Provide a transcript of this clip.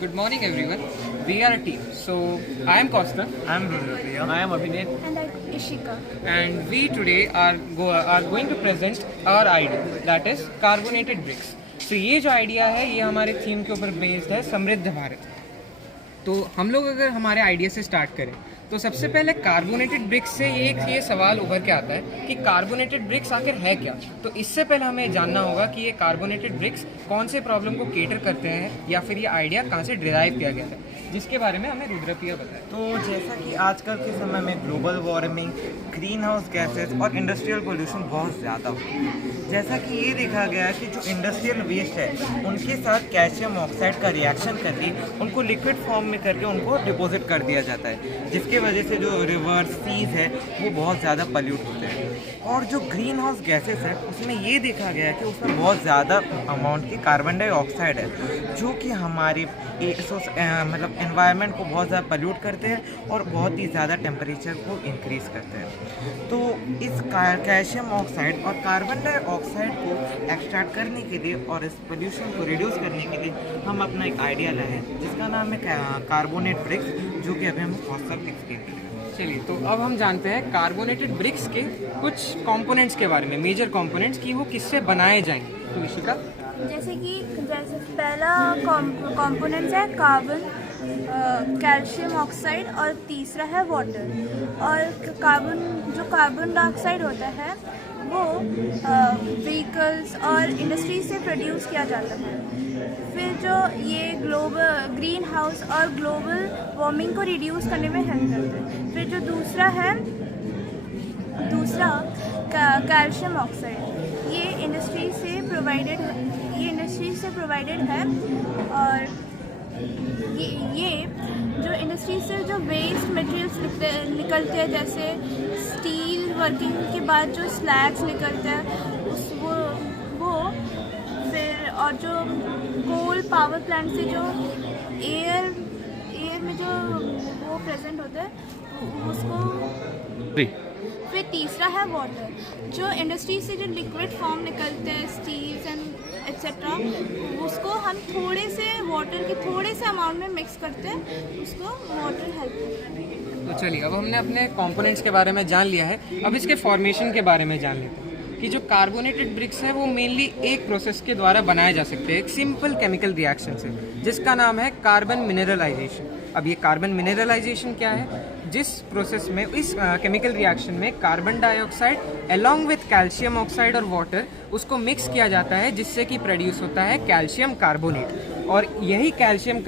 good morning everyone. We are a team. So I am Costa. I am Rudra. I am Abhinet. And I'm Ishika. And we today are going to present our idea, that is carbonated bricks. So ये जो idea है ये हमारे theme के ऊपर based है, समृद्ध भारत। तो हम लोग अगर हमारे आइडिया से स्टार्ट करें तो सबसे पहले कार्बोनेटेड ब्रिक्स से ये सवाल उभर के आता है कि कार्बोनेटेड ब्रिक्स आखिर है क्या। तो इससे पहले हमें जानना होगा कि ये कार्बोनेटेड ब्रिक्स कौन से प्रॉब्लम को केटर करते हैं या फिर ये आइडिया कहाँ से डिराइव किया गया है, जिसके बारे में हमें रुद्रप्रिया बताया। तो जैसा कि आजकल के समय में global warming, green house gases और इंडस्ट्रियल पोल्यूशन बहुत ज़्यादा हो है। जैसा कि ये देखा गया है कि जो इंडस्ट्रियल वेस्ट है उनके साथ कैल्शियम ऑक्साइड का रिएक्शन करके उनको लिक्विड फॉर्म में करके उनको डिपॉजिट कर दिया जाता है, जिसके वजह से जो रिवर्स सीज है वो बहुत ज़्यादा पल्यूट होते हैं। और जो ग्रीन हाउस गैसेस है उसमें ये देखा गया है कि उसमें बहुत ज़्यादा अमाउंट की कार्बन डाइऑक्साइड है, जो कि हमारे मतलब एनवायरनमेंट को बहुत ज़्यादा पल्यूट करते हैं और बहुत ही ज़्यादा टेम्परेचर को इंक्रीज़ करते हैं। तो इस कैल्शियम ऑक्साइड और कार्बन डाइऑक्साइड को एक्सट्रैक्ट करने के लिए और इस पोल्यूशन को रिड्यूस करने के लिए हम अपना एक आइडिया लाए हैं जिसका नाम है कार्बोनेट ब्रिक्स, जो कि अभी हम कॉन्सेप्ट एक्सप्लेन करेंगे। चलिए, तो अब हम जानते हैं कार्बोनेटेड ब्रिक्स के कुछ कंपोनेंट्स के बारे में, मेजर कंपोनेंट्स कि वो किससे बनाए जाएंगे। तो इशिका, जैसे पहला कंपोनेंट्स है कार्बन, कैल्शियम ऑक्साइड और तीसरा है वाटर। और कार्बन डाइऑक्साइड होता है वो व्हीकल्स और इंडस्ट्री से प्रोड्यूस किया जाता है। फिर जो ये ग्लोबल ग्रीन हाउस और ग्लोबल वार्मिंग को रिड्यूस करने में हेल्प करता है। फिर जो दूसरा कैल्शियम ऑक्साइड, ये इंडस्ट्री से प्रोवाइडेड है। और ये जो इंडस्ट्री से जो वेस्ट मटेरियल्स निकलते हैं, जैसे स्टील वर्किंग के बाद जो स्लैग्स निकलते हैं वो फिर, और जो कोल पावर प्लांट से जो एयर में जो वो प्रेजेंट होता है उसको। फिर तीसरा है वाटर, जो इंडस्ट्री से जो लिक्विड फॉर्म निकलते हैं, स्टील्स एंड एक्सेट्रा, उसको हम थोड़े से वाटर के थोड़े से अमाउंट में मिक्स करते हैं, उसको वाटर हेल्प करता है। तो चलिए, अब हमने अपने कंपोनेंट्स के बारे में जान लिया है, अब इसके फॉर्मेशन के बारे में जान लेते हैं कि जो कार्बोनेटेड ब्रिक्स है वो मेनली एक प्रोसेस के द्वारा बनाए जा सकते हैं, एक सिंपल केमिकल रिएक्शन से, जिसका नाम है कार्बन मिनरलाइजेशन। अब ये कार्बन मिनरलाइजेशन क्या है? जिस प्रोसेस में इस केमिकल रिएक्शन में carbon dioxide along with calcium oxide और वाटर उसको मिक्स किया जाता है, जिससे कि प्रोड्यूस होता है कैल्शियम कार्बोनेट। और यही कैल्शियम